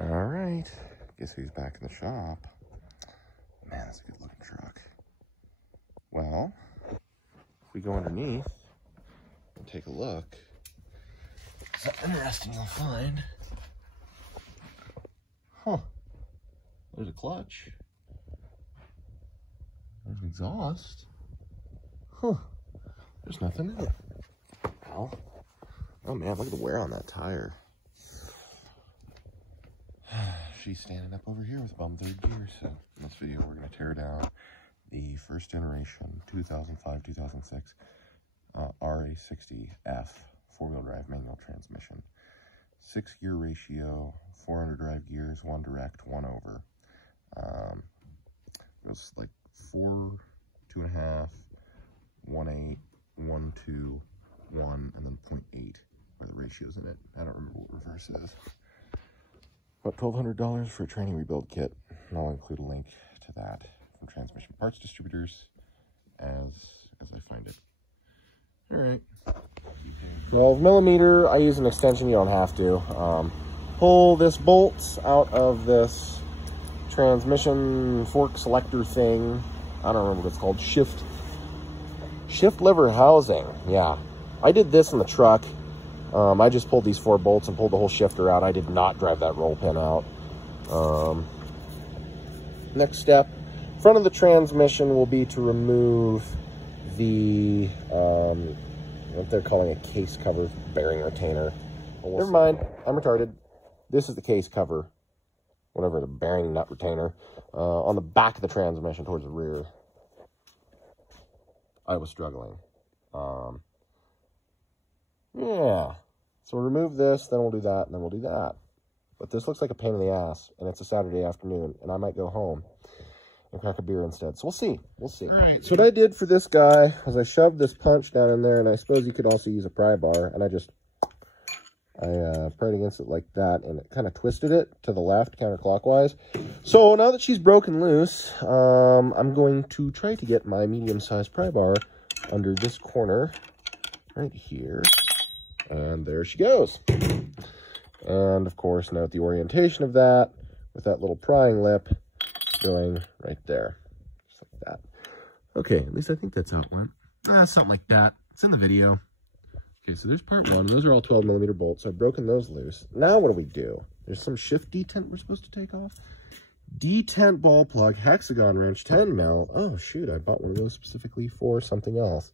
All right, guess who's back in the shop? Man, that's a good looking truck. Well, if we go underneath and take a look, something interesting you'll find. Huh, there's a clutch. There's an exhaust. Huh, there's nothing in it. Well, oh man, look at the wear on that tire. She's standing up over here with bum third gear. So in this video, we're going to tear down the first generation 2005-2006 RA60F four-wheel drive manual transmission. 6-gear ratio, 4 underdrive gears, 1 direct, 1 over. It was like 4, 2.5, 1.8, 1, 2, 1, and then 0.8 are the ratios in it. I don't remember what reverse is. About $1,200 for a training rebuild kit, and I'll include a link to that from transmission parts distributors as I find it. All right. 12 millimeter. I use an extension. You don't have to. Pull this bolt out of this transmission fork selector thing. I don't remember what it's called. Shift lever housing. Yeah, I did this in the truck. I just pulled these 4 bolts and pulled the whole shifter out. I did not drive that roll pin out. Next step, front of the transmission will be to remove the, what they're calling a case cover bearing retainer. Never mind, I'm retarded. This is the case cover, whatever, the bearing nut retainer, on the back of the transmission towards the rear. I was struggling. Yeah. So we'll remove this, then we'll do that, and then we'll do that. But this looks like a pain in the ass, and it's a Saturday afternoon, and I might go home and crack a beer instead. So we'll see. We'll see. Right. So what I did for this guy was I shoved this punch down in there, and I suppose you could also use a pry bar, and I pried against it like that, and it kind of twisted it to the left, counterclockwise. So now that she's broken loose, I'm going to try to get my medium-sized pry bar under this corner right here. And there she goes. And of course, note the orientation of that with that little prying lip going right there. Just like that. Okay, at least I think that's how it went. Something like that. It's in the video. Okay, so there's part 1. Those are all 12 millimeter bolts. So I've broken those loose. Now what do? There's some shift detent we're supposed to take off. Detent ball plug, hexagon wrench, 10 mil. Oh shoot, I bought one of those specifically for something else.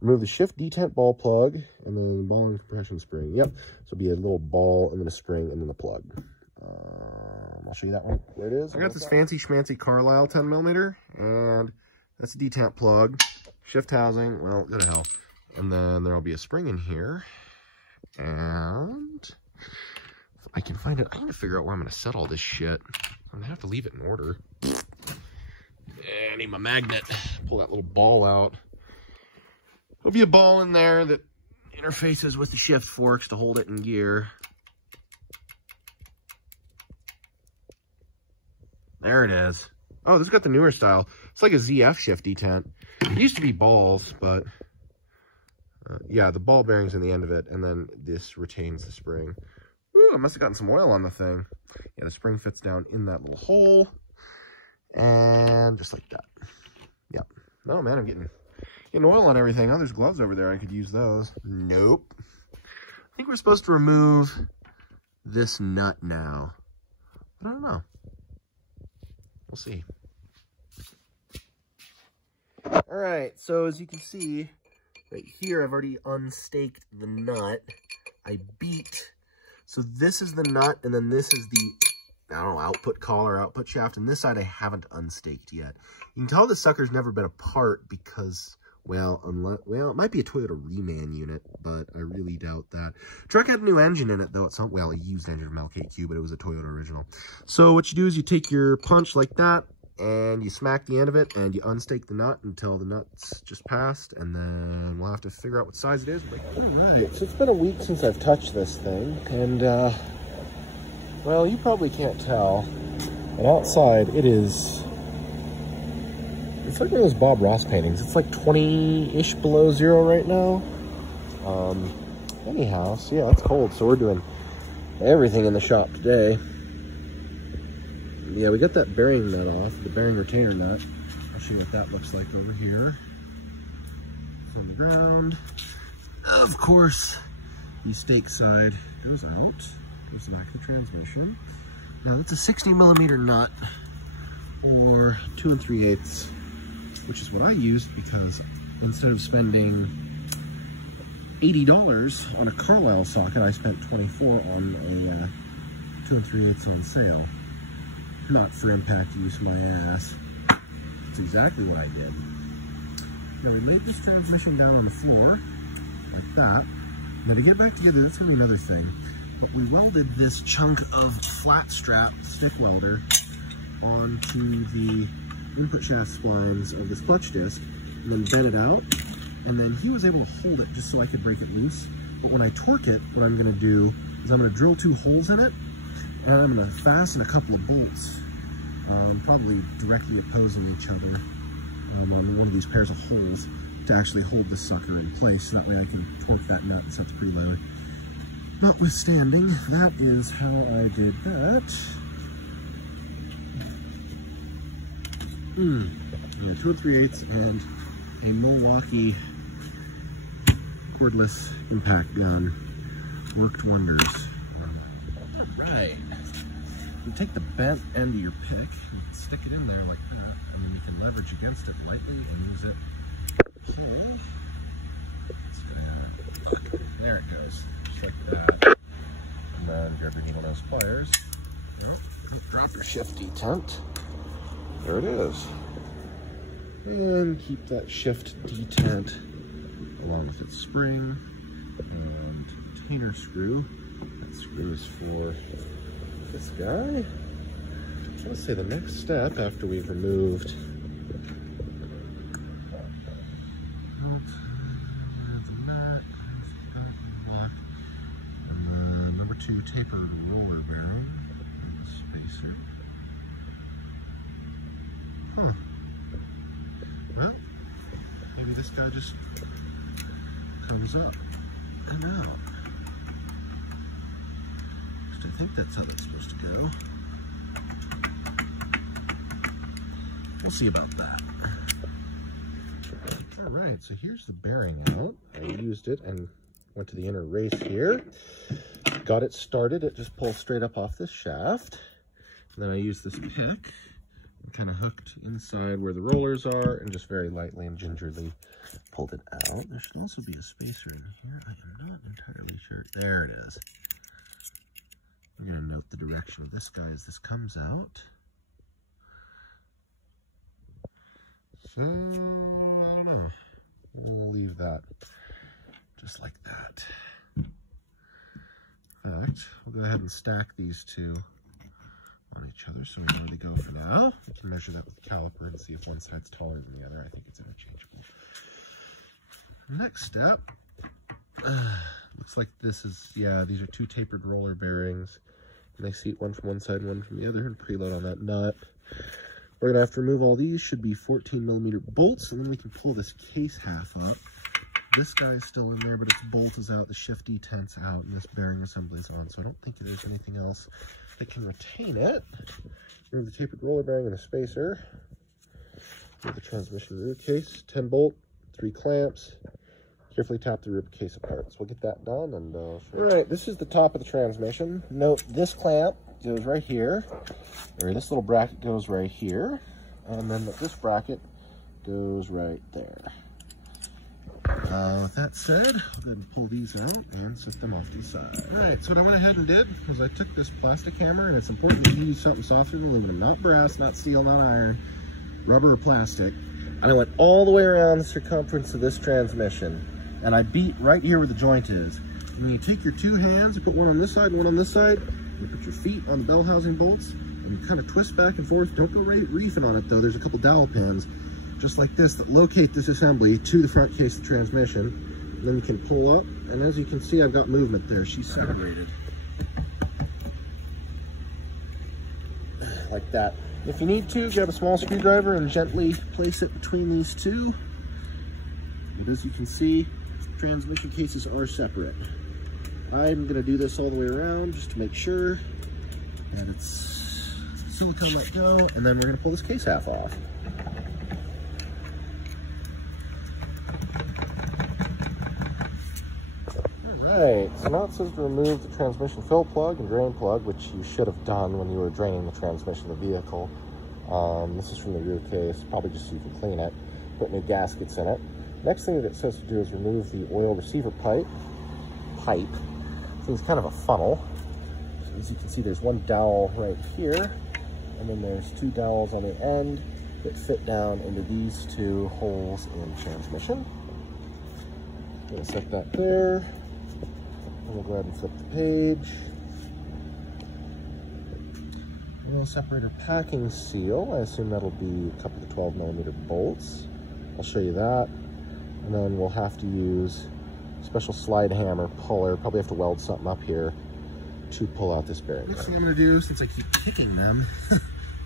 Remove the shift detent ball plug, and then the ball and compression spring. Yep, so it'll be a little ball, and then a spring, and then the plug. I'll show you that one. There it is. I got this fancy schmancy Carlisle 10 millimeter, and that's a detent plug. Shift housing, well, go to hell. And then there'll be a spring in here. And if I can find it, I'm gonna figure out where I'm gonna set all this shit. I'm gonna have to leave it in order. I need my magnet. Pull that little ball out. There'll be a ball in there that interfaces with the shift forks to hold it in gear. There it is. Oh, this has got the newer style. It's like a ZF shift detent. It used to be balls, but yeah, the ball bearing's in the end of it, and then this retains the spring. Ooh, I must have gotten some oil on the thing. Yeah, the spring fits down in that little hole, and just like that. Yep. Oh man, I'm getting oil on everything. Oh, there's gloves over there. I could use those. Nope. I think we're supposed to remove this nut now, but I don't know. We'll see. All right, so as you can see, right here, I've already unstaked the nut. I beat. So this is the nut, and then this is the, I don't know, output collar, output shaft, and this side I haven't unstaked yet. You can tell this sucker's never been apart because, well, it might be a Toyota reman unit, but I really doubt that. Truck had a new engine in it, though. It's not, well, a used engine from LKQ, but it was a Toyota original. So what you do is you take your punch like that, and you smack the end of it, and you unstake the nut until the nut's just passed, and then we'll have to figure out what size it is. All right, so it's been a week since I've touched this thing, and, well, you probably can't tell, but outside it is, it's like one of those Bob Ross paintings. It's like 20-ish below zero right now. Anyhow, so yeah, it's cold, so we're doing everything in the shop today. Yeah, we got that bearing nut off, the bearing retainer nut. I'll show you what that looks like over here. From the ground. Of course, the stake side goes out. There's the back of the transmission. Now that's a 60mm nut, or 2 3/8, which is what I used because instead of spending $80 on a Carlisle socket, I spent $24 on a 2 3/8 on sale. Not for impact use, my ass. That's exactly what I did. Now we laid this transmission down on the floor, like that. Now to get back together, that's another thing. But we welded this chunk of flat strap stick welder onto the input shaft splines of this clutch disc, and then bent it out. And then he was able to hold it just so I could break it loose. But when I torque it, what I'm gonna do is I'm gonna drill 2 holes in it, and I'm gonna fasten a couple of bolts, probably directly opposing each other on one of these pairs of holes to actually hold this sucker in place. So that way I can torque that nut and set the preload. Notwithstanding, that is how I did that. Yeah, 2 3/8 and a Milwaukee cordless impact gun worked wonders. Alright. You take the bent end of your pick, you can stick it in there like that, and then you can leverage against it lightly and use it. So, there it goes. Just like that. And then grab your needle nose pliers. Drop your shift detent. There it is. And keep that shift detent along with its spring and retainer screw. That screw is for this guy. Let's say the next step after we've removed number 2 tapered roller bearing and spacer. Well, maybe this guy just comes up and out. I think that's how that's supposed to go. We'll see about that. All right, so here's the bearing out. I used it and went to the inner race here. Got it started. It just pulls straight up off this shaft. And then I used this pick and kind of hooked inside where the rollers are and just very lightly and gingerly pulled it out. There should also be a spacer in here. I am not entirely sure. There it is. I'm going to note the direction of this guy as this comes out. So, I don't know. We'll leave that just like that. In fact, we'll go ahead and stack these two on each other so we know where to go for now. We can measure that with the caliper and see if one side's taller than the other. I think it's interchangeable. Next step. Looks like this is, yeah, these are 2 tapered roller bearings. And they seat one from one side and one from the other and preload on that nut. We're going to have to remove all these, should be 14mm bolts, and then we can pull this case half up. This guy is still in there, but its bolt is out, the shift detent's out, and this bearing assembly is on, so I don't think there's anything else that can retain it. Remove the tapered roller bearing and a spacer. Remove the transmission rear case, 10 bolt, 3 clamps. Carefully tap the rear case apart. So we'll get that done and all right, this is the top of the transmission. Note this clamp goes right here, or this little bracket goes right here, and then this bracket goes right there. With that said, I'll go ahead and pull these out and set them off to the side. All right, so what I went ahead and did was I took this plastic hammer, and it's important to use something softer than aluminum, not brass, not steel, not iron, rubber or plastic. And I went all the way around the circumference of this transmission, and I beat right here where the joint is. And then you take your 2 hands, you put one on this side and one on this side, you put your feet on the bell housing bolts, and you kind of twist back and forth. Don't go reefing on it though. There's a couple dowel pins, just like this, that locate this assembly to the front case of the transmission. And then you can pull up, and as you can see, I've got movement there. She's separated. Like that. If you need to, grab a small screwdriver and gently place it between these two. But as you can see, transmission cases are separate. I'm gonna do this all the way around just to make sure that it's silicone let go, and then we're gonna pull this case half off. Alright, so now it says to remove the transmission fill plug and drain plug, which you should have done when you were draining the transmission of the vehicle. This is from the rear case, probably just so you can clean it, put new gaskets in it. Next thing that it says to do is remove the oil receiver pipe. So it's kind of a funnel. So as you can see, there's one dowel right here, and then there's two dowels on the end that fit down into these two holes in the transmission. I'm gonna set that there, and we'll go ahead and flip the page. Oil separator packing seal, I assume that'll be a couple of 12mm bolts. I'll show you that. And then we'll have to use a special slide hammer puller, probably have to weld something up here to pull out this bearing. Next thing I'm gonna do, since I keep kicking them,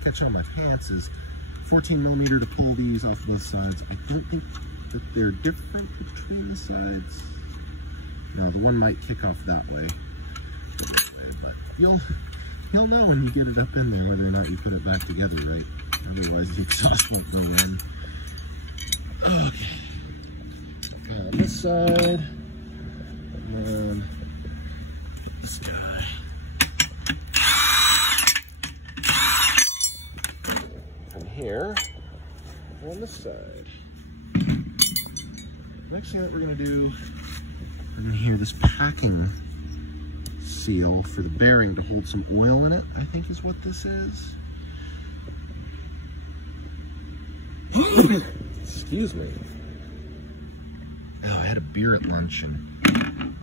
catch on my pants, is 14mm to pull these off both sides. I don't think that they're different between the sides. No, the one might kick off that way, but you'll know when you get it up in there whether or not you put it back together right. Otherwise the exhaust won't go in. Okay. On this side, and then this guy. From here, on this side. Next thing that we're going to do, we're going to hear this packing seal for the bearing to hold some oil in it, I think is what this is. Excuse me. Oh, I had a beer at lunch and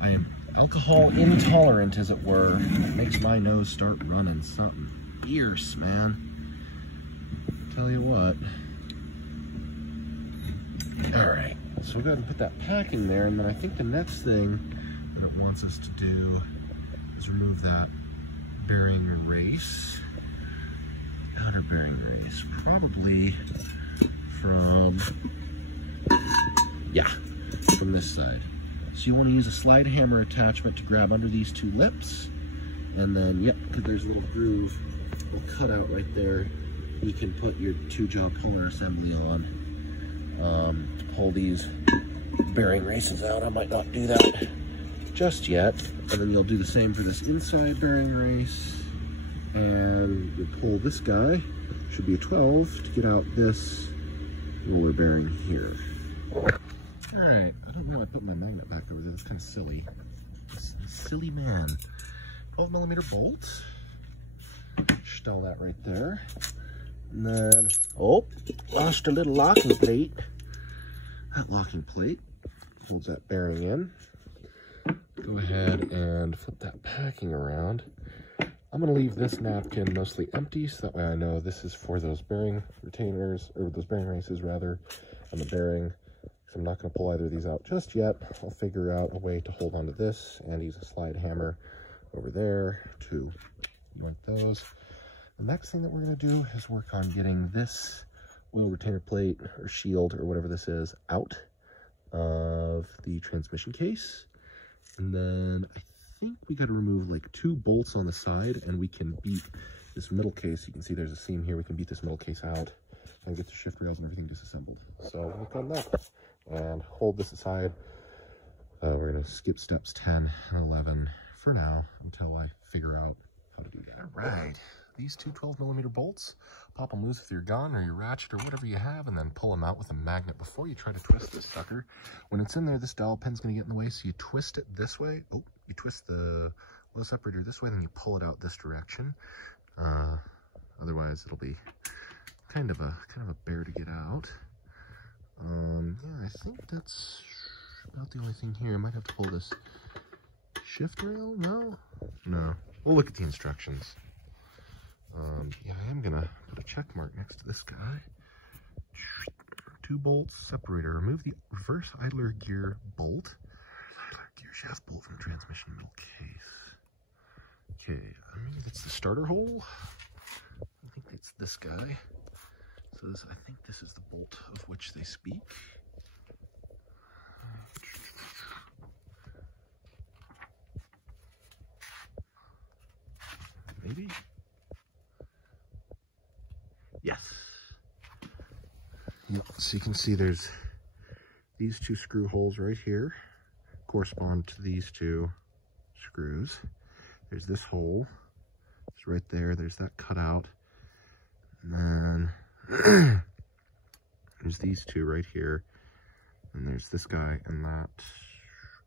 I am alcohol intolerant, as it were. It makes my nose start running something fierce, man. Tell you what. All right, so we'll go ahead and put that packing there, and then I think the next thing that it wants us to do is remove that bearing race, outer bearing race, probably from, yeah, from this side. So you want to use a slide hammer attachment to grab under these two lips, and then, yep, because there's a little groove, a little cutout right there, you can put your 2-jaw puller assembly on. Pull these bearing races out. I might not do that just yet. And then you'll do the same for this inside bearing race. And you'll pull this guy, should be a 12, to get out this roller bearing here. Alright, I don't know why I put my magnet back over there. That's kind of silly. Silly man. 12mm bolt. Install that right there. And then, oh, lost a little locking plate. That locking plate holds that bearing in. Go ahead and flip that packing around. I'm going to leave this napkin mostly empty, so that way I know this is for those bearing retainers, or those bearing races rather, and the bearing. So I'm not going to pull either of these out just yet. I'll figure out a way to hold onto this and use a slide hammer over there to joint those. The next thing that we're going to do is work on getting this oil retainer plate or shield or whatever this is out of the transmission case. And then I think we got to remove like 2 bolts on the side, and we can beat this middle case. You can see there's a seam here. We can beat this middle case out and get the shift rails and everything disassembled. So we'll work on that and hold this aside. We're going to skip steps 10 and 11 for now until I figure out how to do that. All right. These 2 12mm bolts, pop them loose with your gun or your ratchet or whatever you have, and then pull them out with a magnet before you try to twist this sucker. When it's in there, this dowel pin's going to get in the way, so you twist it this way. Oh, you twist the oil separator this way, then you pull it out this direction. Otherwise, it'll be kind of a bear to get out. Yeah, I think that's about the only thing here. I might have to pull this shift rail. No, we'll look at the instructions. Yeah, I am gonna put a check mark next to this guy. 2 bolts, separator. Remove the reverse idler gear bolt. Idler gear shaft bolt from the transmission middle case. Okay, I mean, that's the starter hole. I think it's this guy. So this, I think this is the bolt of which they speak. maybe? Yes. Yep, so you can see there's these two screw holes right here correspond to these two screws. There's this hole, it's right there, there's that cutout, and then there's these two right here, and there's this guy and that,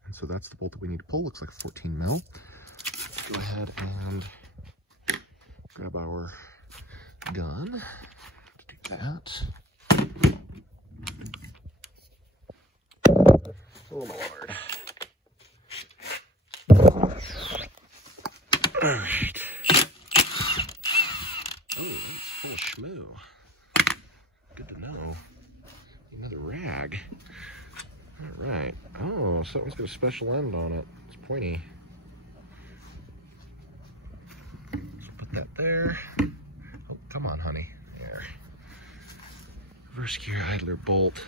and so that's the bolt that we need to pull. Looks like 14 mil. Let's go ahead and grab our gun to do that. Oh my lord. Alright. Oh, it's full of schmoo. Good to know. Another rag. Alright. Oh, something's got a special end on it. It's pointy. So put that there. Oh, come on, honey. There. Reverse gear idler bolt.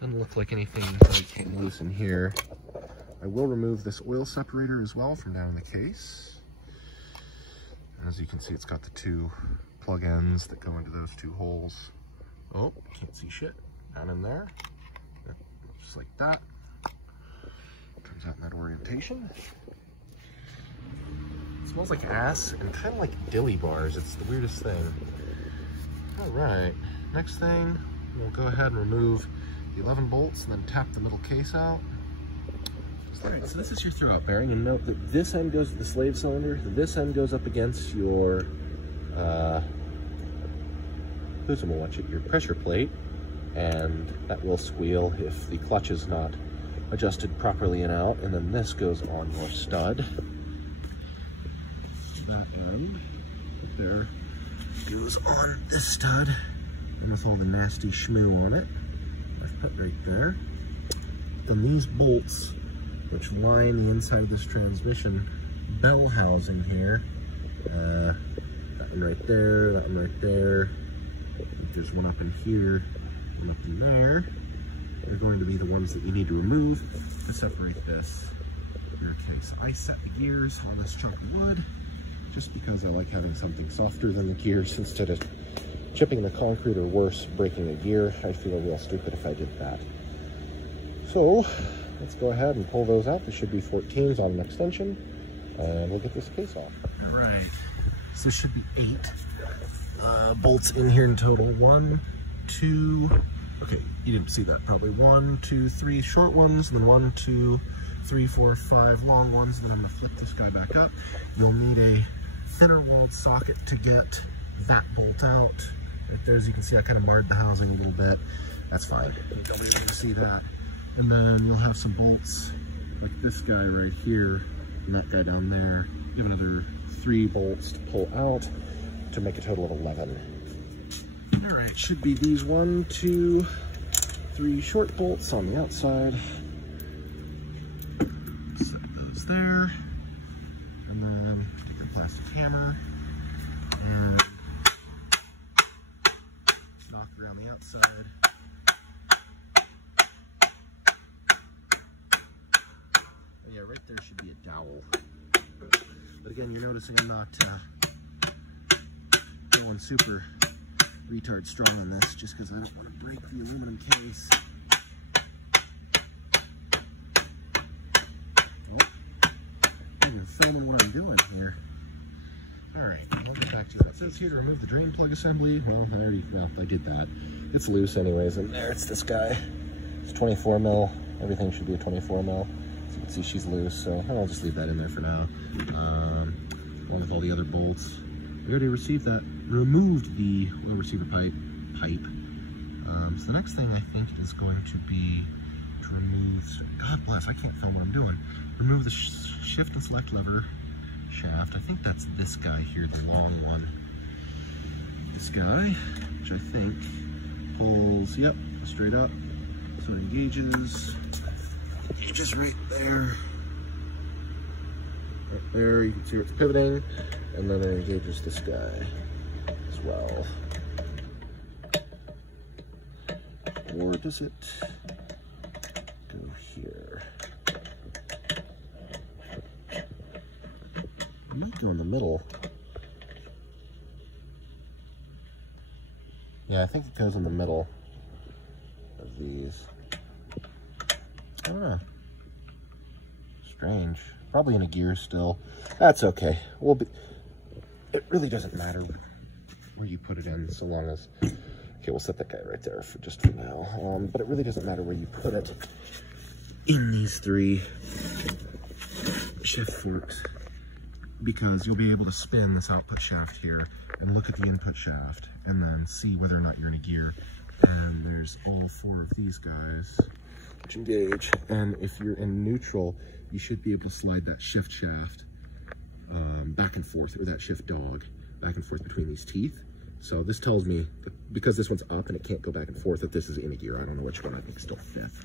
Doesn't look like anything really came loose in here. I will remove this oil separator as well from down in the case. As you can see, it's got the two plug ends that go into those two holes. Oh, can't see shit. Down in there. Just like that. Comes out in that orientation. It smells like ass and kind of like dilly bars. It's the weirdest thing. All right, next thing, we'll go ahead and remove the 11 bolts and then tap the middle case out. All right, so this is your throwout bearing, and note that this end goes to the slave cylinder, this end goes up against your your pressure plate, and that will squeal if the clutch is not adjusted properly and out, and then this goes on your stud. That end right there goes on this stud, and with all the nasty schmoo on it, I've put right there. Then these bolts, which line the inside of this transmission bell housing here, that one right there, that one right there, there's one up in here, one up in there. They're going to be the ones that you need to remove to separate this. Okay, so I set the gears on this chunk of wood just because I like having something softer than the gears instead of chipping the concrete or worse, breaking a gear. I'd feel real stupid if I did that. So let's go ahead and pull those out. There should be 14s on an extension, and we'll get this case off. All right, so there should be 8 bolts in here in total. 1, 2, okay, you didn't see that probably. 1, 2, 3 short ones, and then 1, 2, 3, 4, 5 long ones, and then we'll flip this guy back up. You'll need a thinner walled socket to get that bolt out. Right there, as you can see, I kind of marred the housing a little bit. That's fine. You don't even want to see that. And then you'll have some bolts like this guy right here and that guy down there. You have another 3 bolts to pull out to make a total of 11. All right, should be these 1, 2, 3 short bolts on the outside. Set those there. And then take the plastic hammer and knock around the outside. Yeah, right there should be a dowel. But again, you're noticing I'm not going super retard strong on this just because I don't want to break the aluminum case. Oh, I'm even filming what I'm doing here. Alright, we'll get back to that. It says here to remove the drain plug assembly. Well, I did that. It's loose anyways, and there, it's this guy. It's 24 mil. Everything should be a 24 mil. You can see she's loose, so I'll just leave that in there for now. Along with all the other bolts. We already removed the oil receiver pipe. So the next thing I think is going to be to remove, God bless, I can't tell what I'm doing. Remove the shift and select lever shaft. I think that's this guy here, the long one. This guy, which I think pulls, yep, straight up. So it engages right there. Right there, you can see it's pivoting, and then it engages this guy as well. Or does it go here? It might go in the middle. Yeah, I think it goes in the middle of these. I don't know. Strange. Probably in a gear still. That's okay. It really doesn't matter where you put it in, so long as... Okay, we'll set that guy right there for now. But it really doesn't matter where you put it in these 3 shift forks, because you'll be able to spin this output shaft here and look at the input shaft and then see whether or not you're in a gear. And there's all 4 of these guys which engage, and if you're in neutral, you should be able to slide that shift shaft back and forth, or that shift dog back and forth between these teeth. So this tells me that because this one's up and it can't go back and forth, that this is in a gear. I don't know which one. I think it's still 5th,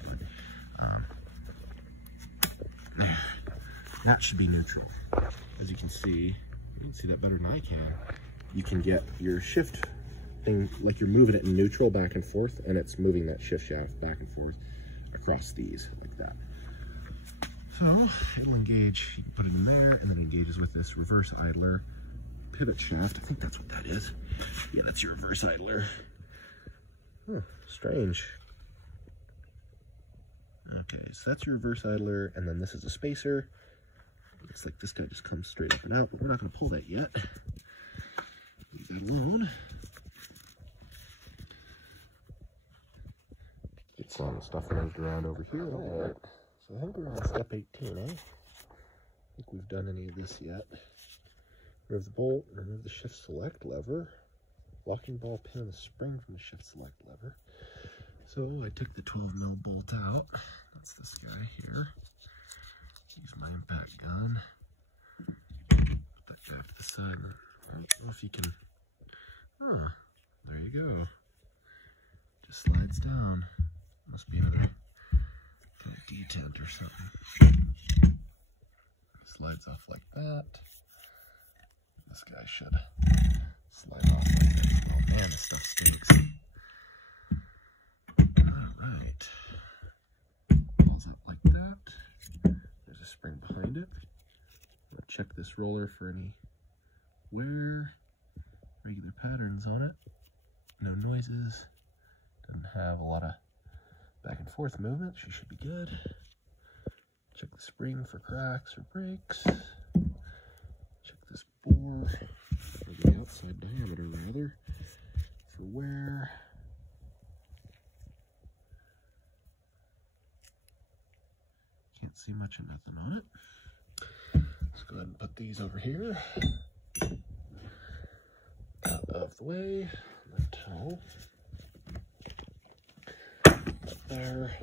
but that should be neutral. As you can see that better than I can. You can get your shift thing, like you're moving it in neutral back and forth, and it's moving that shift shaft back and forth across these like that. So it'll engage, you can put it in there, and then it engages with this reverse idler pivot shaft. I think that's what that is. Yeah, that's your reverse idler. Huh, strange. Okay, so that's your reverse idler, and then this is a spacer. Looks like this guy just comes straight up and out, but we're not going to pull that yet. Leave that alone. Get some stuff moved around over here. All right. So I think we're on step 18, eh? I don't think we've done any of this yet. Remove the bolt, remove the shift select lever, locking ball pin and the spring from the shift select lever. So I took the 12mm bolt out. That's this guy here. Use my impact gun. Put that guy up to the side. I don't know if you can. Huh, there you go. Just slides down. Must be another kind of detent or something. Slides off like that. This guy should slide off like that. Oh man, this stuff stinks. Alright. Pulls up like that. There's a spring behind it. I'll check this roller for any wear, regular patterns on it. No noises. Doesn't have a lot of back and forth movement. She should be good. Check the spring for cracks or breaks. Check this bore, or the outside diameter rather, for wear. Can't see much of nothing on it. Let's go ahead and put these over here. Out of the way. That toe. Up there.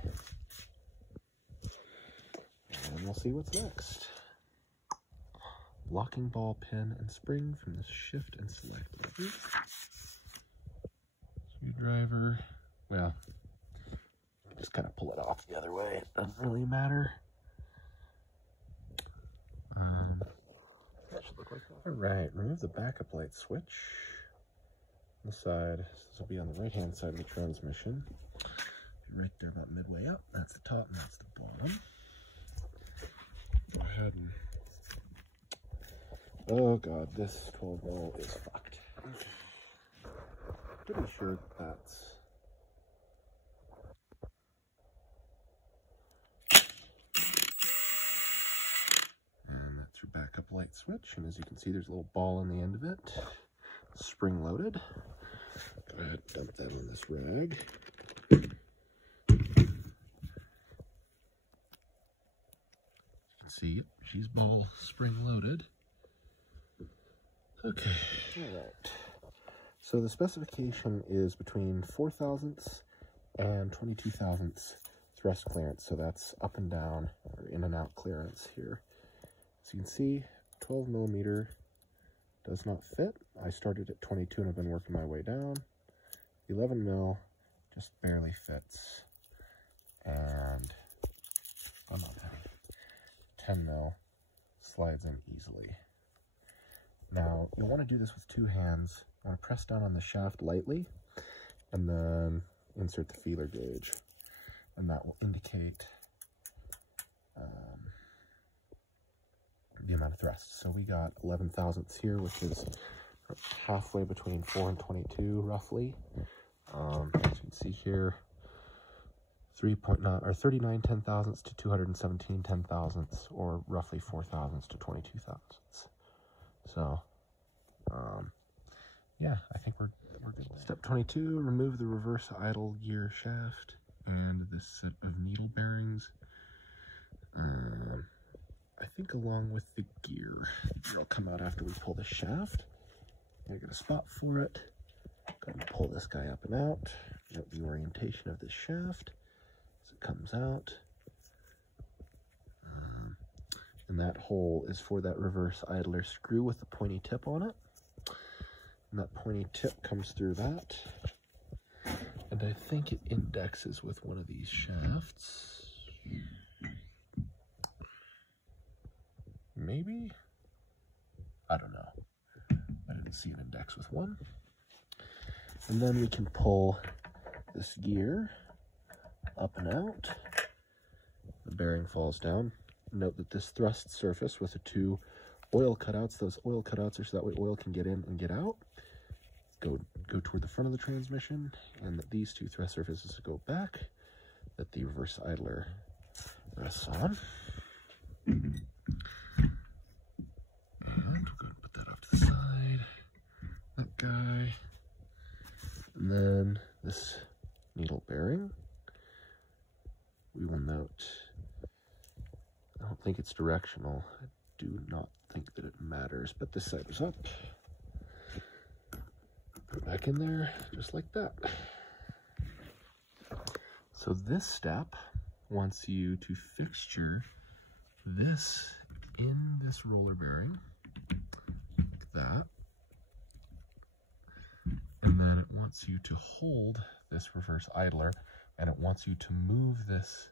And we'll see what's next. Locking ball pin and spring from the shift and select levers. Screwdriver. Well, just kind of pull it off the other way. It doesn't really matter. That should look like that. Alright, remove the backup light switch. On the side. This will be on the right hand side of the transmission. Right there about midway up. That's the top and that's the bottom. Go ahead and... Oh god, this 12mm is fucked. Pretty sure that's... And that's your backup light switch, and as you can see there's a little ball on the end of it. Spring loaded. Go ahead and dump that on this rag. See, she's ball spring loaded. Okay, all right. So the specification is between 4 thousandths and 22 thousandths thrust clearance. So that's up and down or in and out clearance here. As you can see, 12mm does not fit. I started at 22 and I've been working my way down. 11mm just barely fits. And, oh no, 10mm slides in easily. Now, you'll want to do this with 2 hands. You want to press down on the shaft lightly, and then insert the feeler gauge. And that will indicate the amount of thrust. So we got 11 thousandths here, which is halfway between 4 and 22, roughly. As you can see here, 3.9 or 39 10,000ths to 217 10,000ths, or roughly 4 thousandths to 22 thousandths. So, yeah, I think we're good. Step 22, remove the reverse idle gear shaft and this set of needle bearings. I think along with the gear. The gear will come out after we pull the shaft. I get a spot for it. Go ahead and pull this guy up and out. Note the orientation of this shaft as it comes out. And that hole is for that reverse idler screw with the pointy tip on it. And that pointy tip comes through that. And I think it indexes with one of these shafts. Maybe? I don't know. I didn't see an index with one. And then we can pull this gear up and out. The bearing falls down. Note that this thrust surface with the 2 oil cutouts, those oil cutouts are so that way oil can get in and get out. Go toward the front of the transmission, and that these 2 thrust surfaces go back, that the reverse idler rests on. And we'll go and put that off to the side. That guy. And then this needle bearing. We will note, I don't think it's directional. I do not think that it matters, but this side is up. Put it back in there, just like that. So this step wants you to fixture this in this roller bearing, like that. And then it wants you to hold this reverse idler, and it wants you to move this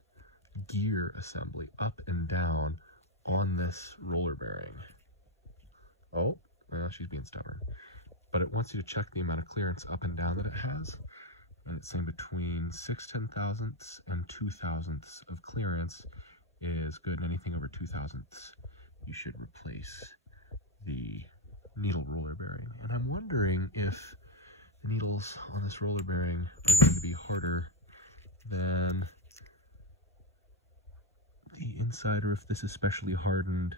gear assembly up and down on this roller bearing. Oh, well, she's being stubborn. But it wants you to check the amount of clearance up and down that it has. And it's saying between 6 10,000ths and 2 thousandths of clearance is good. And anything over 2 thousandths, you should replace the needle roller bearing. And I'm wondering if needles on this roller bearing are going to be harder than the inside, or if this is specially hardened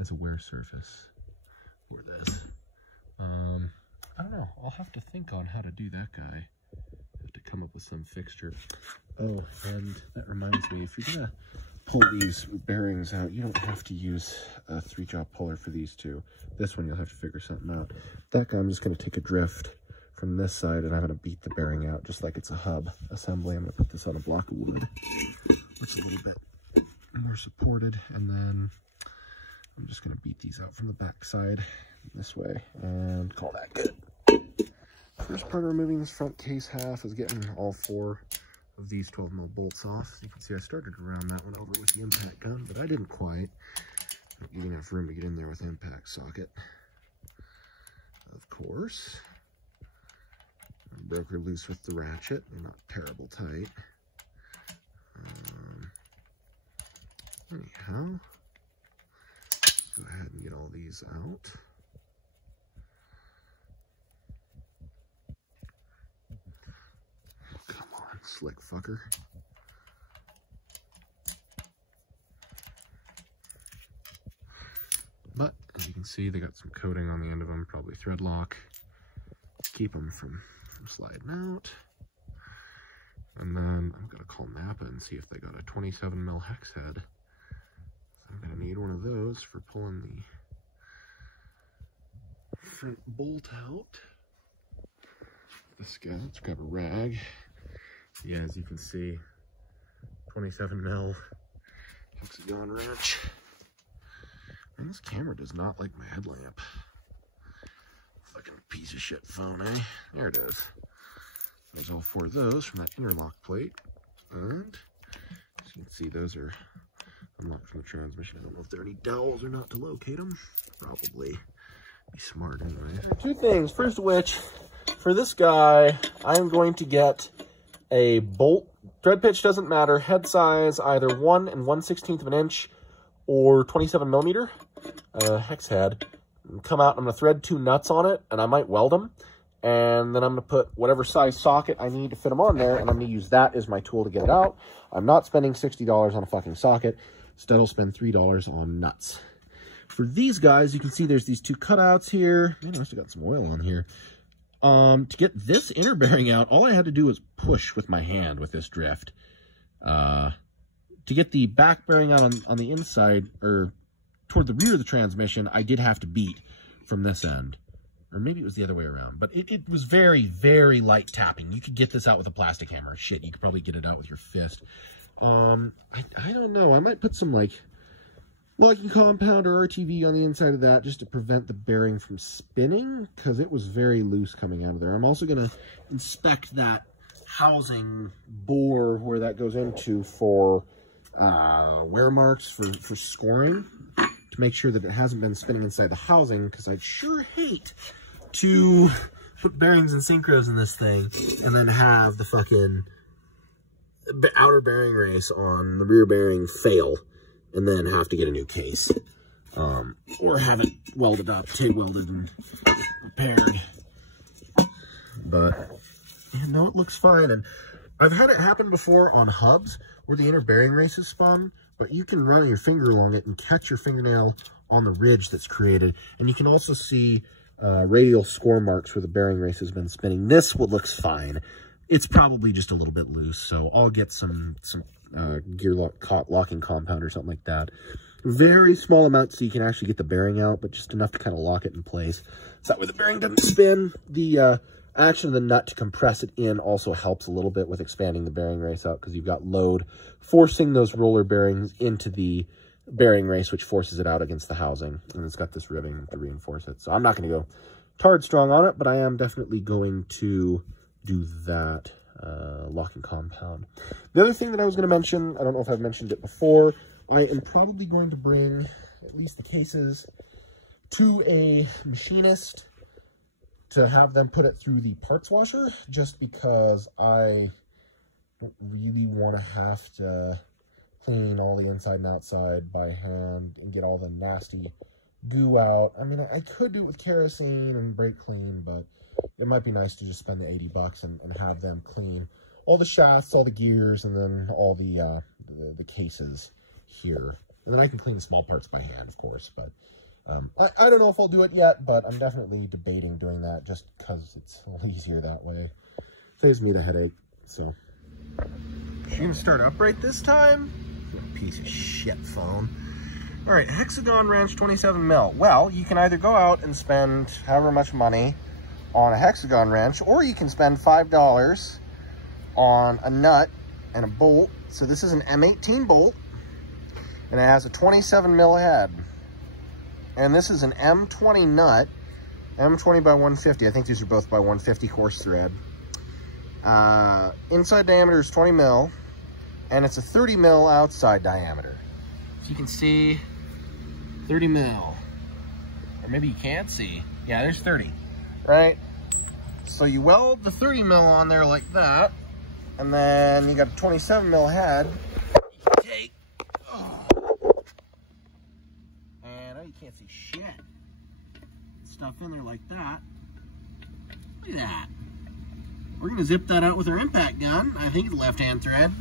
as a wear surface for this. I don't know. I'll have to think on how to do that guy. I have to come up with some fixture. Oh, and that reminds me, if you're gonna pull these bearings out, you don't have to use a 3-jaw puller for these 2. This one you'll have to figure something out. That guy, I'm just gonna take a drift from this side and I'm gonna beat the bearing out just like it's a hub assembly. I'm gonna put this on a block of wood. It's a little bit more supported, and then I'm just going to beat these out from the back side this way and call that good. First part of removing this front case half is getting all 4 of these 12mm bolts off. So you can see I started to round that one over with the impact gun, but I didn't quite. Not getting enough room to get in there with the impact socket. Of course. I broke her loose with the ratchet. They're not terrible tight. Anyhow, go ahead and get all these out. Come on, slick fucker. But as you can see, they got some coating on the end of them, probably thread lock, to keep them from sliding out. And then I'm gonna call Napa and see if they got a 27mm hex head. I'm gonna need one of those for pulling the front bolt out. This guy, let's grab a rag. Yeah, as you can see, 27mm hexagon wrench. And this camera does not like my headlamp. Fucking piece of shit phone, eh? There it is. There's all 4 of those from that interlock plate. And as you can see, those are unlocked from the transmission. I don't know if there are any dowels or not to locate them. Probably be smart anyway. 2 things. First of which, for this guy, I'm going to get a bolt. Thread pitch doesn't matter. Head size, either 1 1/16 of an inch or 27mm hex head. Come out, I'm going to thread 2 nuts on it, and I might weld them. And then I'm going to put whatever size socket I need to fit them on there, and I'm going to use that as my tool to get it out. I'm not spending $60 on a fucking socket. Instead, I'll spend $3 on nuts. For these guys, you can see there's these 2 cutouts here. Man, I must have got some oil on here. To get this inner bearing out, all I had to do was push with my hand with this drift. To get the back bearing out on the inside, or toward the rear of the transmission, I did have to beat from this end. Or maybe it was the other way around. But it was very, very light tapping. You could get this out with a plastic hammer. Shit, you could probably get it out with your fist. I don't know. I might put some, like, locking compound or RTV on the inside of that just to prevent the bearing from spinning, because it was very loose coming out of there. I'm also going to inspect that housing bore where that goes into for wear marks for scoring, to make sure that it hasn't been spinning inside the housing, because I'd sure hate to put bearings and synchros in this thing and then have the fucking outer bearing race on the rear bearing fail and then have to get a new case, or have it welded up, TIG welded and repaired. But yeah, no, it looks fine. And I've had it happen before on hubs where the inner bearing race is spun, but you can run your finger along it and catch your fingernail on the ridge that's created. And you can also see radial score marks where the bearing race has been spinning. This looks fine. It's probably just a little bit loose, so I'll get some gear locking compound or something like that. Very small amount so you can actually get the bearing out, but just enough to kind of lock it in place. So that way the bearing doesn't spin. The action of the nut to compress it in also helps a little bit with expanding the bearing race out, because you've got load forcing those roller bearings into the bearing race, which forces it out against the housing. And it's got this ribbing to reinforce it. So I'm not going to go tard strong on it, but I am definitely going to do that locking compound. The other thing that I was going to mention, I don't know if I've mentioned it before, I am probably going to bring at least the cases to a machinist to have them put it through the parts washer, just because I don't really want to have to clean all the inside and outside by hand and get all the nasty goo out. I mean, I could do it with kerosene and brake clean, but it might be nice to just spend the $80 and have them clean all the shafts, all the gears, and then all the cases here. And then I can clean the small parts by hand, of course. But I don't know if I'll do it yet, but I'm definitely debating doing that just because it's a little easier that way. Saves me the headache, so. You can start upright this time? Piece of shit phone. All right, hexagon wrench, 27 mil. Well, you can either go out and spend however much money on a hexagon wrench, or you can spend $5 on a nut and a bolt. So this is an M18 bolt, and it has a 27 mil head. And this is an M20 nut, M20 by 150. I think these are both by 150 coarse thread. Inside diameter is 20 mil, and it's a 30 mil outside diameter. So you can see 30 mil, or maybe you can't see. Yeah, there's 30, right? So you weld the 30 mil on there like that, and then you got a 27 mil head. You can take, and you can't see shit. Stuff in there like that. Look at that. We're gonna zip that out with our impact gun. I think it's left-hand thread.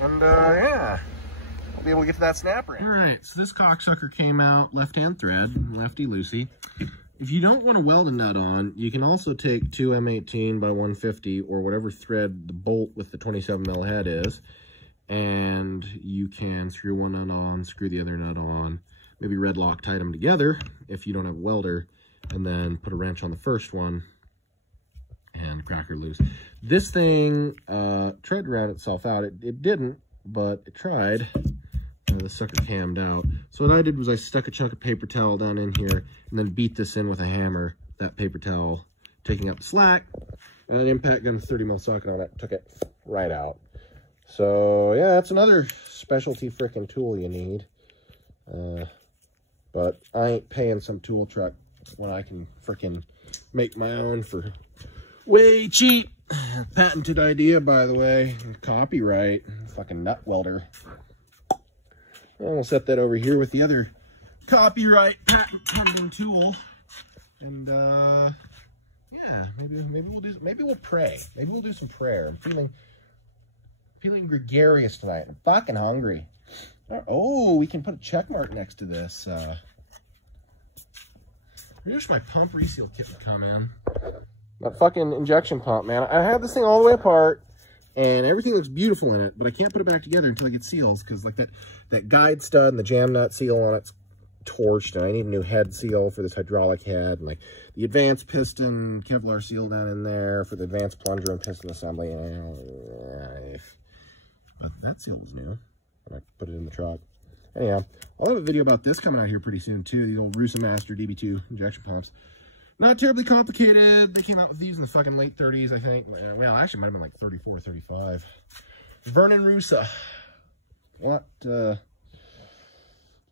And yeah, I'll be able to get to that snapper. All right, so this cocksucker came out left-hand thread, lefty-loosey. If you don't want to weld a nut on, you can also take 2 M18 by 150 or whatever thread the bolt with the 27 mil head is, and you can screw one nut on, screw the other nut on, maybe red Loctite them together if you don't have a welder, and then put a wrench on the first one and crack her loose. This thing tried to round itself out. It didn't, but it tried. The sucker cammed out. So what I did was I stuck a chunk of paper towel down in here and then beat this in with a hammer, that paper towel taking up the slack, and an impact gun 30 mil socket on it, took it right out. So yeah, that's another specialty frickin' tool you need. But I ain't paying some tool truck when I can frickin' make my own for way cheap. Patented idea, by the way. Copyright. Fucking nut welder. I'll set that over here with the other copyright patent pending tool. And Yeah, maybe we'll pray. Maybe we'll do some prayer. I'm feeling gregarious tonight. I'm fucking hungry. Oh, we can put a check mark next to this. Here's my pump reseal kit to come in. That fucking injection pump, man. I had this thing all the way apart, and everything looks beautiful in it, but I can't put it back together until I get seals, because like that guide stud and the jam nut seal on it's torched, and I need a new head seal for this hydraulic head, and like the advanced piston Kevlar seal down in there for the advanced plunger and piston assembly. But that seal was new when I put it in the truck. Anyhow, I'll have a video about this coming out here pretty soon too. The old Rusa Master DB2 injection pumps. Not terribly complicated. They came out with these in the fucking late 30s, I think. Well, actually, it might have been like 34 or 35. Vernon Rusa. A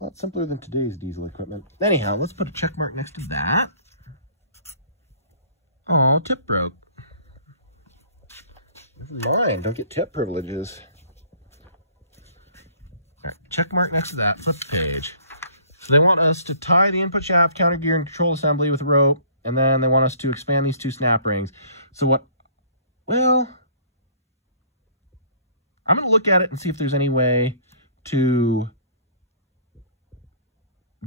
lot simpler than today's diesel equipment. Anyhow, let's put a check mark next to that. Oh, tip broke. Never mind. Don't get tip privileges. All right, check mark next to that. Flip the page. So they want us to tie the input shaft, counter gear, and control assembly with a rope, and then they want us to expand these two snap rings. So what? Well, I'm going to look at it and see if there's any way to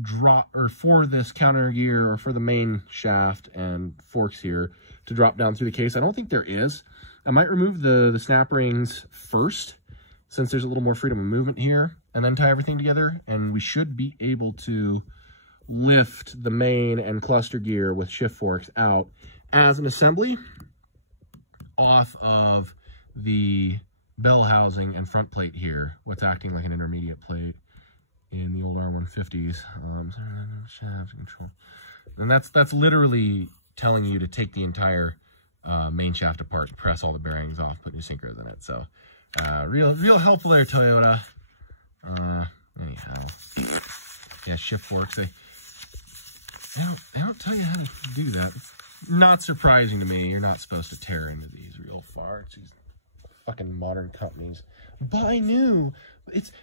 drop, or for this counter gear or for the main shaft and forks here to drop down through the case. I don't think there is. I might remove the snap rings first, since there's a little more freedom of movement here, and then tie everything together, and we should be able to lift the main and cluster gear with shift forks out as an assembly off of the bell housing and front plate here, what's acting like an intermediate plate in the old R150s. Shaft control. And that's literally telling you to take the entire main shaft apart and press all the bearings off, put new synchros in it. So real helpful there, Toyota. Anyhow, yeah, shift forks. They don't tell you how to do that. Not surprising to me. You're not supposed to tear into these real far. It's these fucking modern companies. Buy new.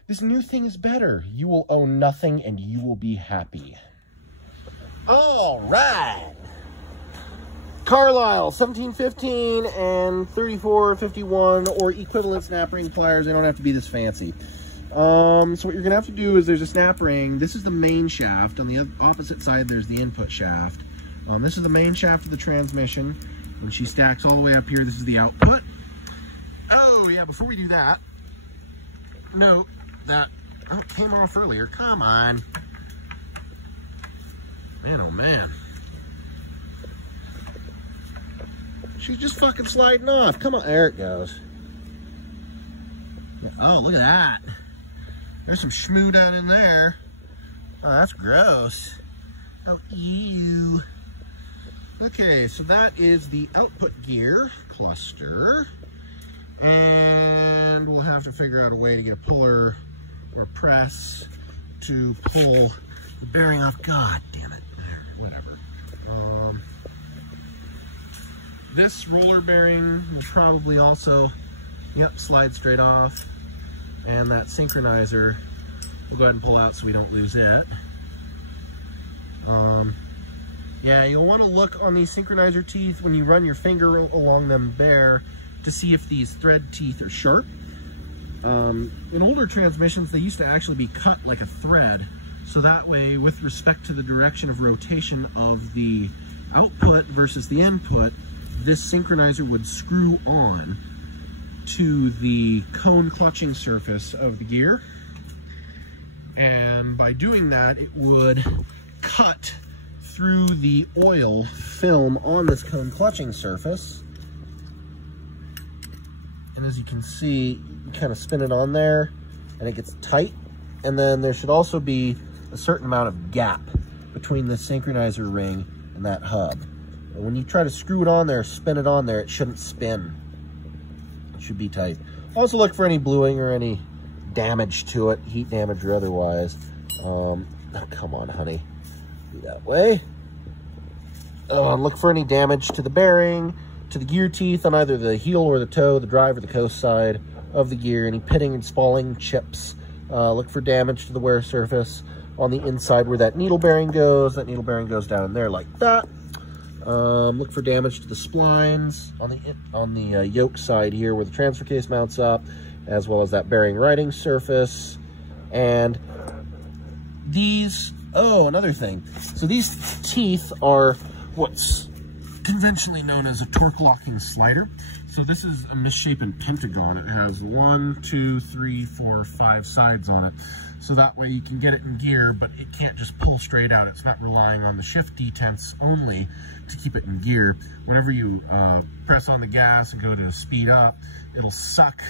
This new thing is better. You will own nothing and you will be happy. All right. Carlisle 1715 and 3451 or equivalent snap ring pliers. They don't have to be this fancy. So what you're gonna have to do is there's a snap ring. This is the main shaft. On the opposite side, there's the input shaft. This is the main shaft of the transmission. When she stacks all the way up here, this is the output. Oh yeah, before we do that, note that it came off earlier. Come on, man, oh man. She's just fucking sliding off. Come on, there it goes. Oh, look at that. There's some schmoo down in there. Oh, that's gross. Oh, ew. Okay, so that is the output gear cluster. And we'll have to figure out a way to get a puller or press to pull the bearing off. God damn it. Whatever. This roller bearing will probably also, yep, slide straight off. And that synchronizer, we'll go ahead and pull out so we don't lose it. Yeah, you'll want to look on these synchronizer teeth when you run your finger along them bare to see if these thread teeth are sharp. In older transmissions, they used to actually be cut like a thread. So that way, with respect to the direction of rotation of the output versus the input, this synchronizer would screw on to the cone clutching surface of the gear, and by doing that it would cut through the oil film on this cone clutching surface, and as you can see, you kind of spin it on there and it gets tight, and then there should also be a certain amount of gap between the synchronizer ring and that hub. And when you try to screw it on there, spin it on there, it shouldn't spin. Should be tight. Also look for any bluing or any damage to it, heat damage or otherwise. Oh, come on, honey. Be that way. Look for any damage to the bearing, to the gear teeth on either the heel or the toe, the drive or the coast side of the gear. Any pitting and spalling chips. Look for damage to the wear surface on the inside where that needle bearing goes. That needle bearing goes down in there like that. Look for damage to the splines on the yoke side here where the transfer case mounts up, as well as that bearing riding surface. And these, oh, another thing. So these teeth are what's conventionally known as a torque locking slider. So this is a misshapen pentagon. It has 1, 2, 3, 4, 5 sides on it. So that way you can get it in gear, but it can't just pull straight out. It's not relying on the shift detents only to keep it in gear. Whenever you press on the gas and go to speed up, it'll suck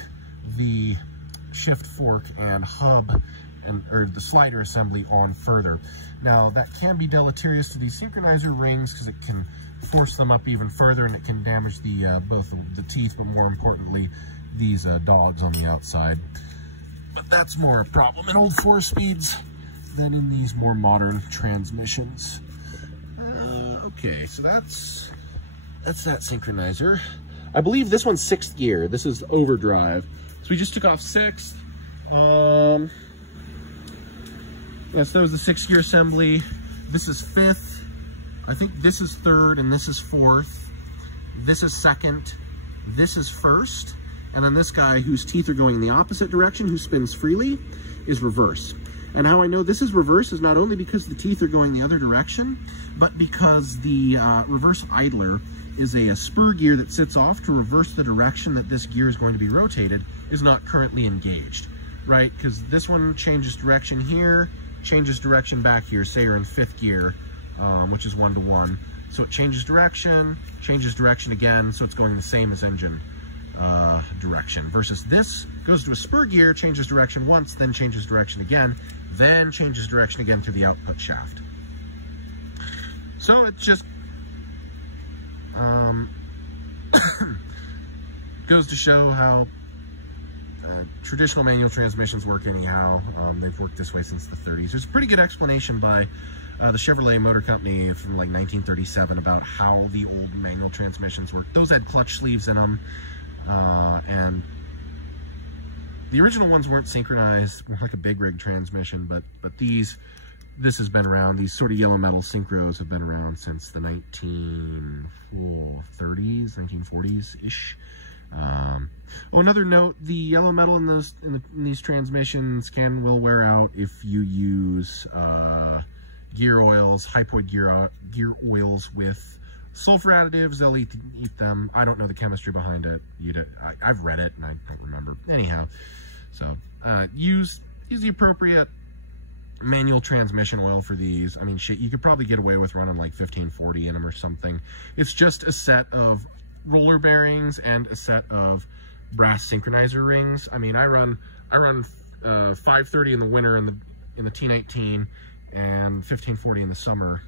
the shift fork and hub or the slider assembly on further. Now that can be deleterious to these synchronizer rings because it can force them up even further, and it can damage the both the teeth, but more importantly these dogs on the outside. But that's more a problem in old 4-speeds than in these more modern transmissions. Okay, so that's that synchronizer. I believe this one's 6th gear. This is overdrive. So we just took off 6th. Yes, that was the 6th gear assembly. This is 5th. I think this is 3rd and this is 4th. This is 2nd. This is 1st. And then this guy whose teeth are going in the opposite direction, who spins freely, is reverse. And how I know this is reverse is not only because the teeth are going the other direction, but because the reverse idler is a spur gear that sits off to reverse the direction that this gear is going to be rotated, is not currently engaged, right? Because this one changes direction here, changes direction back here, say you're in 5th gear, which is 1 to 1. So it changes direction again, so it's going the same as engine direction, versus this goes to a spur gear, changes direction once, then changes direction again, then changes direction again through the output shaft. So it just goes to show how traditional manual transmissions work anyhow. They've worked this way since the 30s. There's a pretty good explanation by the Chevrolet Motor Company from like 1937 about how the old manual transmissions work. Those had clutch sleeves in them, and the original ones weren't synchronized like a big rig transmission, but this has been around. These sort of yellow metal synchros have been around since the 1930s, 1940s-ish. Oh, another note, the yellow metal in these transmissions will wear out if you use gear oils, hypoid gear oils with sulfur additives. They'll eat them. I don't know the chemistry behind it. I've read it and I don't remember. Anyhow, so use the appropriate manual transmission oil for these. I mean, shit, you could probably get away with running like 1540 in them or something. It's just a set of roller bearings and a set of brass synchronizer rings. I mean, I run 530 in the winter in the T19 and 1540 in the summer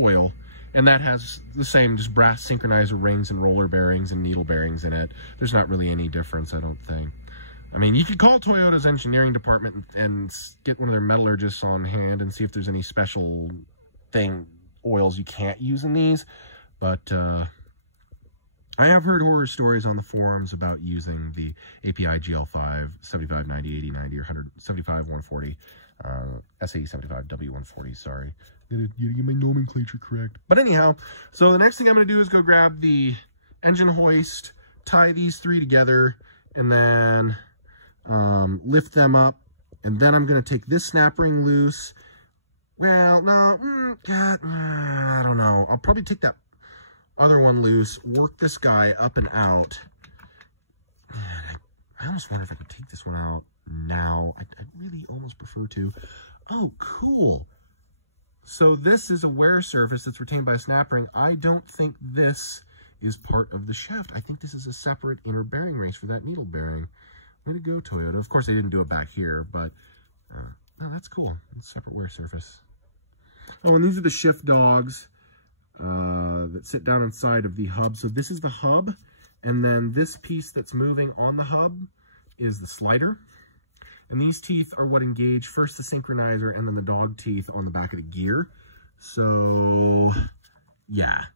oil, and that has the same just brass synchronizer rings and roller bearings and needle bearings in it. There's not really any difference, I don't think. I mean, you could call Toyota's engineering department and get one of their metallurgists on hand and see if there's any special oils you can't use in these, but I have heard horror stories on the forums about using the API GL5 7590, 8090, or 175 SAE 75 W140, sorry. You get my nomenclature correct. But anyhow, so the next thing I'm going to do is go grab the engine hoist, tie these 3 together, and then lift them up. And then I'm going to take this snap ring loose. Well, no, God, I don't know. I'll probably take that other one loose, work this guy up and out. Man, I almost wonder if I could take this one out now. I really almost prefer to. Oh, cool. So this is a wear surface that's retained by a snap ring. I don't think this is part of the shaft. I think this is a separate inner bearing race for that needle bearing. Way to go, Toyota. Of course, they didn't do it back here, but oh, that's cool. It's a separate wear surface. Oh, and these are the shift dogs that sit down inside of the hub. So this is the hub, and then this piece that's moving on the hub is the slider. And these teeth are what engage first the synchronizer and then the dog teeth on the back of the gear. So yeah,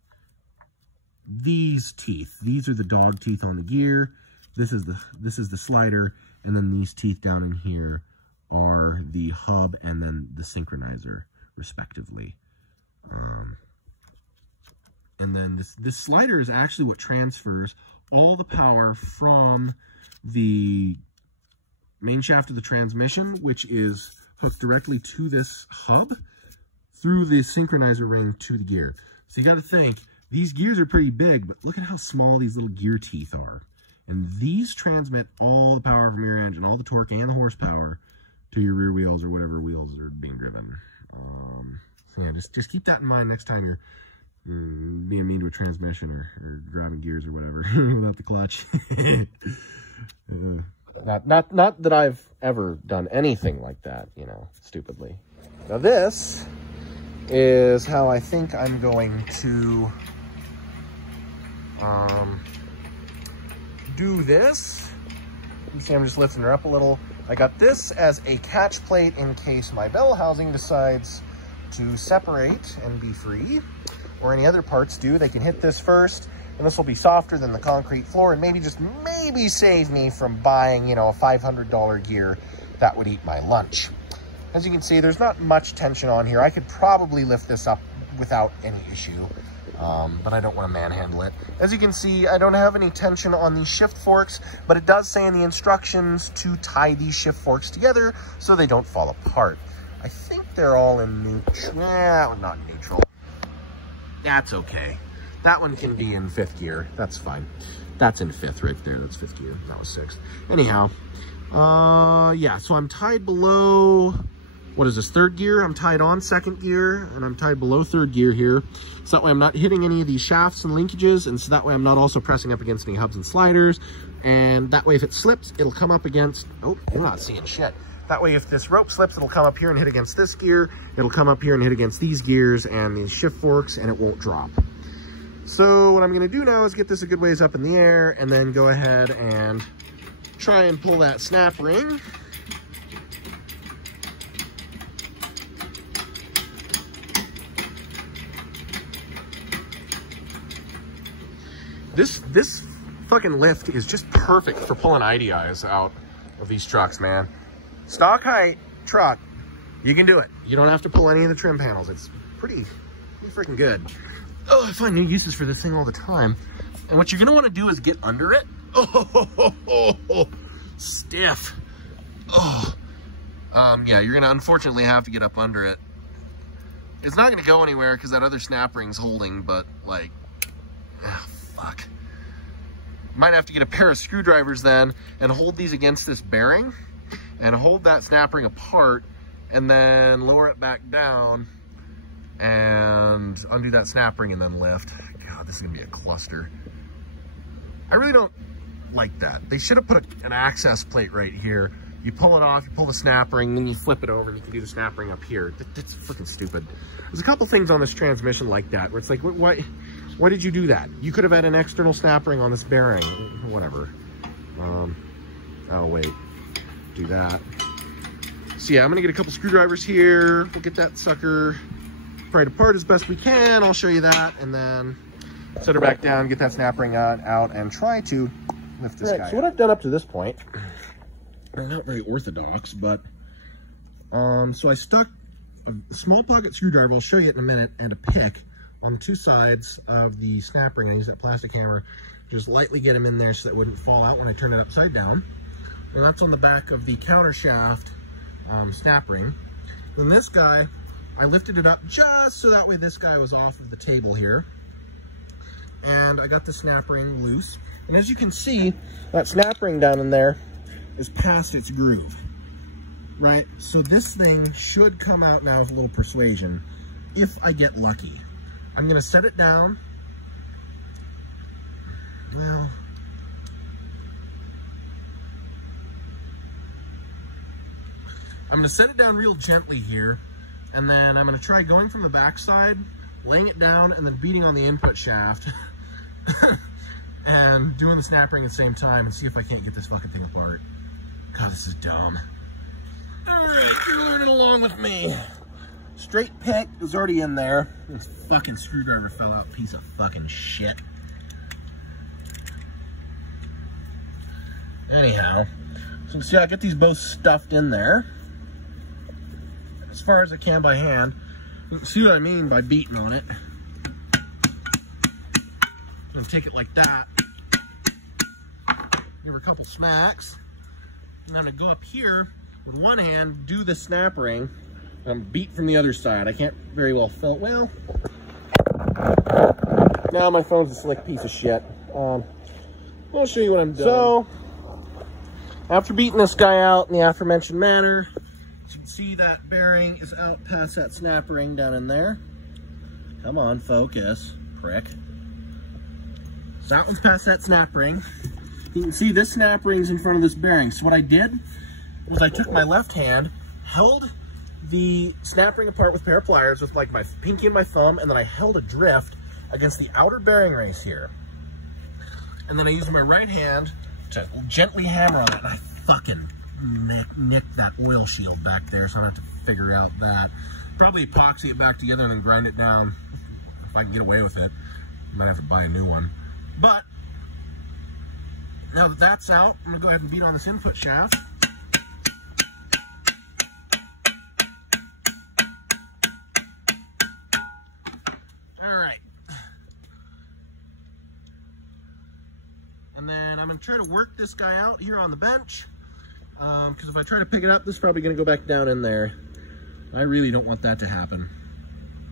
these teeth, these are the dog teeth on the gear. This is the slider, and then these teeth down in here are the hub and then the synchronizer, respectively. And then this slider is actually what transfers all the power from the main shaft of the transmission, which is hooked directly to this hub, through the synchronizer ring to the gear. So you got to think, these gears are pretty big, but look at how small these little gear teeth are. And these transmit all the power from your engine, all the torque and the horsepower, to your rear wheels or whatever wheels are being driven. So yeah, just keep that in mind next time you're being mean to a transmission or driving gears or whatever without the clutch. Not that I've ever done anything like that, you know, stupidly. Now this is how I think I'm going to do this. You see I'm just lifting her up a little. I got this as a catch plate in case my bell housing decides to separate and be free, or any other parts do. They can hit this first, and this will be softer than the concrete floor, and maybe save me from buying, you know, a $500 gear that would eat my lunch. As you can see, there's not much tension on here. I could probably lift this up without any issue, but I don't want to manhandle it. As you can see, I don't have any tension on these shift forks, but it does say in the instructions to tie these shift forks together so they don't fall apart. I think they're all in neutral. Yeah, not neutral. That's okay. That one can be in 5th gear. That's fine. That's in 5th right there. That's 5th gear. That was 6th. Anyhow, yeah, so I'm tied below, what is this, 3rd gear? I'm tied on 2nd gear, and I'm tied below 3rd gear here. So that way I'm not hitting any of these shafts and linkages, and so that way I'm not also pressing up against any hubs and sliders. And that way if it slips, it'll come up against, oh, you're not seeing shit. That way if this rope slips, it'll come up here and hit against this gear. It'll come up here and hit against these gears and these shift forks, and it won't drop. So what I'm gonna do now is get this a good ways up in the air and then go ahead and try and pull that snap ring. This fucking lift is just perfect for pulling IDIs out of these trucks, man. Stock height truck, you can do it. You don't have to pull any of the trim panels. It's pretty freaking good. Oh, I find new uses for this thing all the time. And what you're gonna want to do is get under it. Oh, stiff. Oh, yeah, you're gonna unfortunately have to get up under it. It's not gonna go anywhere because that other snap ring's holding, but like, oh, fuck. Might have to get a pair of screwdrivers then and hold these against this bearing and hold that snap ring apart and then lower it back down and undo that snap ring and then lift. God, this is gonna be a cluster. I really don't like that. They should have put an access plate right here. You pull it off, you pull the snap ring, then you flip it over and you can do the snap ring up here. That's freaking stupid. There's a couple things on this transmission like that where it's like, why did you do that? You could have had an external snap ring on this bearing, whatever. Oh wait, do that. So yeah, I'm gonna get a couple screwdrivers here. We'll get that sucker pried apart as best we can. I'll show you that, and then set her back down, get that snap ring out, and try to lift this guy. So what I've done up to this point, not very orthodox, but so I stuck a small pocket screwdriver, I'll show you it in a minute, and a pick on the two sides of the snap ring. I use that plastic hammer, just lightly get them in there so that it wouldn't fall out when I turn it upside down. And that's on the back of the countershaft snap ring. Then this guy, I lifted it up just so that way this guy was off of the table here. And I got the snap ring loose. And as you can see, that snap ring down in there is past its groove, right? So this thing should come out now with a little persuasion if I get lucky. I'm gonna set it down. Well, I'm gonna set it down real gently here, and then I'm gonna try going from the backside, laying it down, and then beating on the input shaft, and doing the snap ring at the same time, and see if I can't get this fucking thing apart. God, this is dumb. All right, you're learning along with me. Straight pick is already in there. This fucking screwdriver fell out, piece of fucking shit. Anyhow, so you can see I get these both stuffed in there as far as I can by hand. You can see what I mean by beating on it. gonna take it like that. Give her a couple smacks. And I'm gonna go up here with one hand, do the snap ring, and beat from the other side. I can't very well film. Well, now my phone's a slick piece of shit. I'll show you what I'm doing. So, after beating this guy out in the aforementioned manner, you can see that bearing is out past that snap ring down in there. Come on, focus, prick. So that one's past that snap ring. You can see this snap ring's in front of this bearing. So what I did was I took my left hand, held the snap ring apart with a pair of pliers with like my pinky and my thumb, and then I held a drift against the outer bearing race here. And then I used my right hand to gently hammer on it, and I fucking nicked that oil shield back there, so I'm gonna have to figure out that. Probably epoxy it back together and then grind it down. If I can get away with it, I might have to buy a new one. But now that that's out, I'm gonna go ahead and beat on this input shaft. All right. And then I'm gonna try to work this guy out here on the bench. Because if I try to pick it up, this is probably gonna go back down in there. I really don't want that to happen.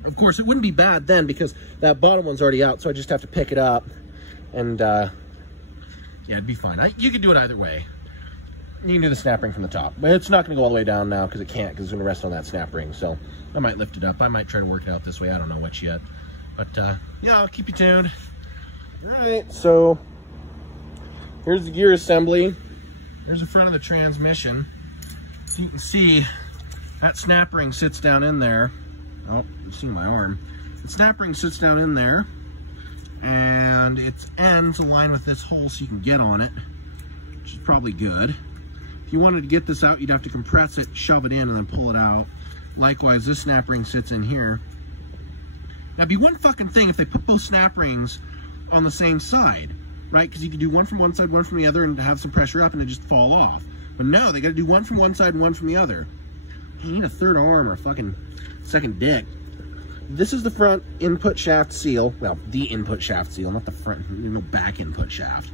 Of course, it wouldn't be bad then because that bottom one's already out, so I just have to pick it up and yeah, it'd be fine. You could do it either way. You can do the snap ring from the top, but it's not going to go all the way down now because it can't, because it's going to rest on that snap ring. So I might lift it up. I might try to work it out this way. I don't know which yet, but yeah, I'll keep you tuned. All right, so here's the gear assembly. Here's the front of the transmission. So you can see that snap ring sits down in there. Oh, you see my arm. The snap ring sits down in there, and its ends align with this hole so you can get on it, which is probably good. If you wanted to get this out, you'd have to compress it, shove it in, and then pull it out. Likewise, this snap ring sits in here. Now, it'd be one fucking thing if they put both snap rings on the same side, right? Because you could do one from one side, one from the other, and have some pressure up, and it just fall off. But no, they got to do one from one side and one from the other. You need a third arm or a fucking second dick. This is the front input shaft seal. Well, the input shaft seal, not the front, no back input shaft.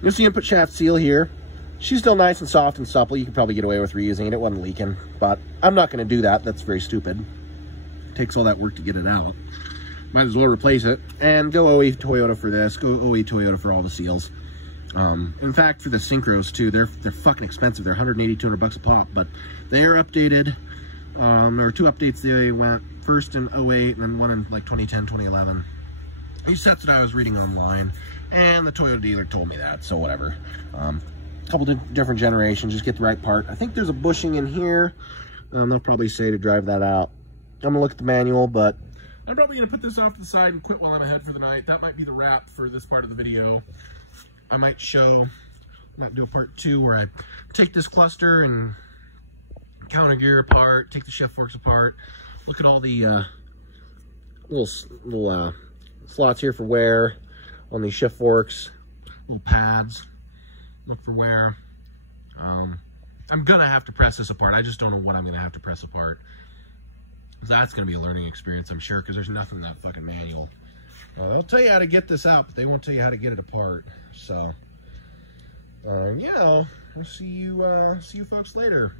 Here's the input shaft seal here. She's still nice and soft and supple. You could probably get away with reusing it. It wasn't leaking, but I'm not going to do that. That's very stupid. It takes all that work to get it out. Might as well replace it. And go OE Toyota for this. Go OE Toyota for all the seals. In fact, for the synchros too, they're fucking expensive. They're 180, 200 bucks a pop, but they are updated. There were two updates. They went first in 08 and then one in like 2010, 2011. These sets that I was reading online, and the Toyota dealer told me that, so whatever. Couple different generations, just get the right part. I think there's a bushing in here. They'll probably say to drive that out. I'm gonna look at the manual, but I'm probably gonna put this off to the side and quit while I'm ahead for the night. That might be the wrap for this part of the video. I might do a part 2 where I take this cluster and counter gear apart, take the shift forks apart, look at all the little slots here for wear on these shift forks, little pads, look for wear. I'm gonna have to press this apart. I just don't know what I'm gonna have to press apart. That's gonna be a learning experience, I'm sure, because there's nothing in that fucking manual. They'll tell you how to get this out, but they won't tell you how to get it apart. So, yeah, I'll see you folks later.